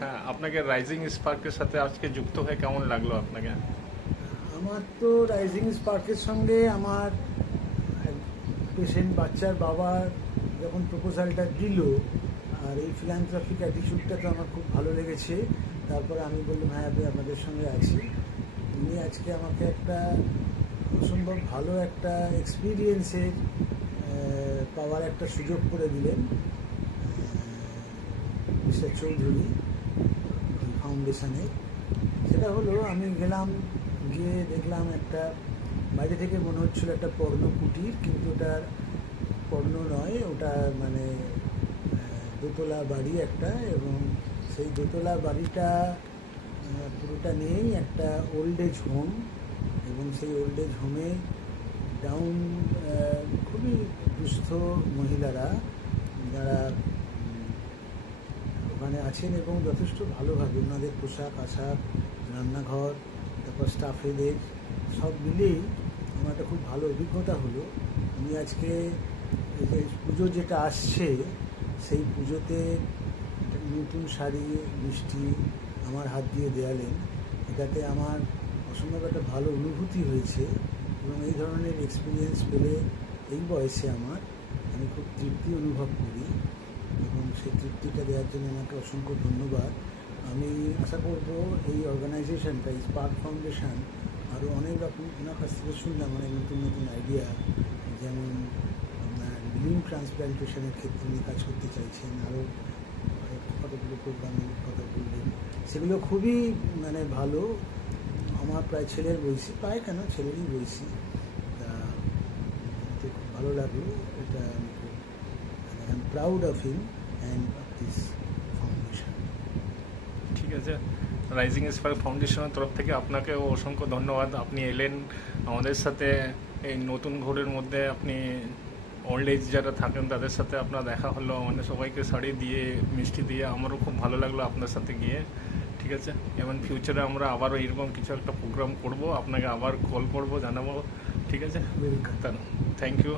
হ্যাঁ, আপনাকে রাইজিং স্পার্কের সাথে আজকে যুক্ত হয়ে কেমন লাগলো আপনাকে? আমার তো রাইজিং স্পার্কের সঙ্গে আমার পেশেন্ট বাচ্চার বাবা যখন প্রপোজালটা দিল, আর এই ফিলান্থ্রপিক অ্যাটিটিউডটা তো আমার খুব ভালো লেগেছে। তারপরে আমি বললাম হ্যাঁ আমি আপনাদের সঙ্গে আছি। উনি আজকে আমাকে একটা অসম্ভব ভালো একটা এক্সপিরিয়েন্সের পাওয়ার একটা সুযোগ করে দিলেন মিস্টার চৌধুরী ফাউন্ডেশনে। সেটা হলো আমি গেলাম, গিয়ে দেখলাম একটা বাইরে থেকে মনে হচ্ছিল একটা পর্ণ কুটির, কিন্তু ওটা পর্ণ নয়, ওটা মানে দোতলা বাড়ি একটা, এবং সেই দোতলা বাড়িটা পুরোটা নিয়েই একটা ওল্ড এজ হোম। এবং সেই ওল্ড এজ হোমে ডাউন খুবই দুস্থ মহিলারা যারা ওখানে আছেন, এবং যথেষ্ট ভালোভাবে ওনাদের পোশাক আশাক, রান্নাঘর, তারপর স্টাফেদের সব মিলেই আমার একটা খুব ভালো অভিজ্ঞতা হলো। আমি আজকে এই যে পুজো যেটা আসছে, সেই পুজোতে নতুন শাড়ি মিষ্টি আমার হাত দিয়ে দেয়ালেন, এটাতে আমার অসম্ভব একটা ভালো অনুভূতি হয়েছে। এবং এই ধরনের এক্সপিরিয়েন্স পেলে এই বয়সে আমি খুব তৃপ্তি অনুভব করি, এবং সেই তৃপ্তিটা দেওয়ার জন্য আমাকে অসংখ্য ধন্যবাদ। আমি আশা করব এই অর্গানাইজেশনটা, এই স্পার্ক ফাউন্ডেশন, আরও অনেক রকম ওনার কাছ থেকে শুনলাম অনেক নতুন নতুন আইডিয়া, যেমন আপনার লিম্ব ট্রান্সপ্ল্যান্টেশনের ক্ষেত্রে নিয়ে কাজ করতে চাইছেন, আরও কতগুলো প্রোগ্রামের কথা বললেন, সেগুলো খুবই মানে ভালো। আমার প্রায় ছেলের বয়সী, প্রায় কেন ছেলেরই বয়সী, তা এতে খুব ভালো লাগলো। এটা আমি খুব I am proud of him and of this foundation. ঠিক আছে, রাইজিং স্পার্ক ফাউন্ডেশনের তরফ থেকে আপনাকেও অসংখ্য ধন্যবাদ। আপনি এলেন আমাদের সাথে, এই নতুন ঘরের মধ্যে আপনি ওল্ড এজ যারা থাকেন তাদের সাথে আপনার দেখা হলো, মানে সবাইকে শাড়ি দিয়ে মিষ্টি দিয়ে আমারও খুব ভালো লাগলো আপনার সাথে গিয়ে। ঠিক আছে, এবং ফিউচারে আমরা আবারও এরকম কিছু একটা প্রোগ্রাম করব, আপনাকে আবার কল করব, জানাবো। ঠিক আছে, ওয়েলকাম। Thank you.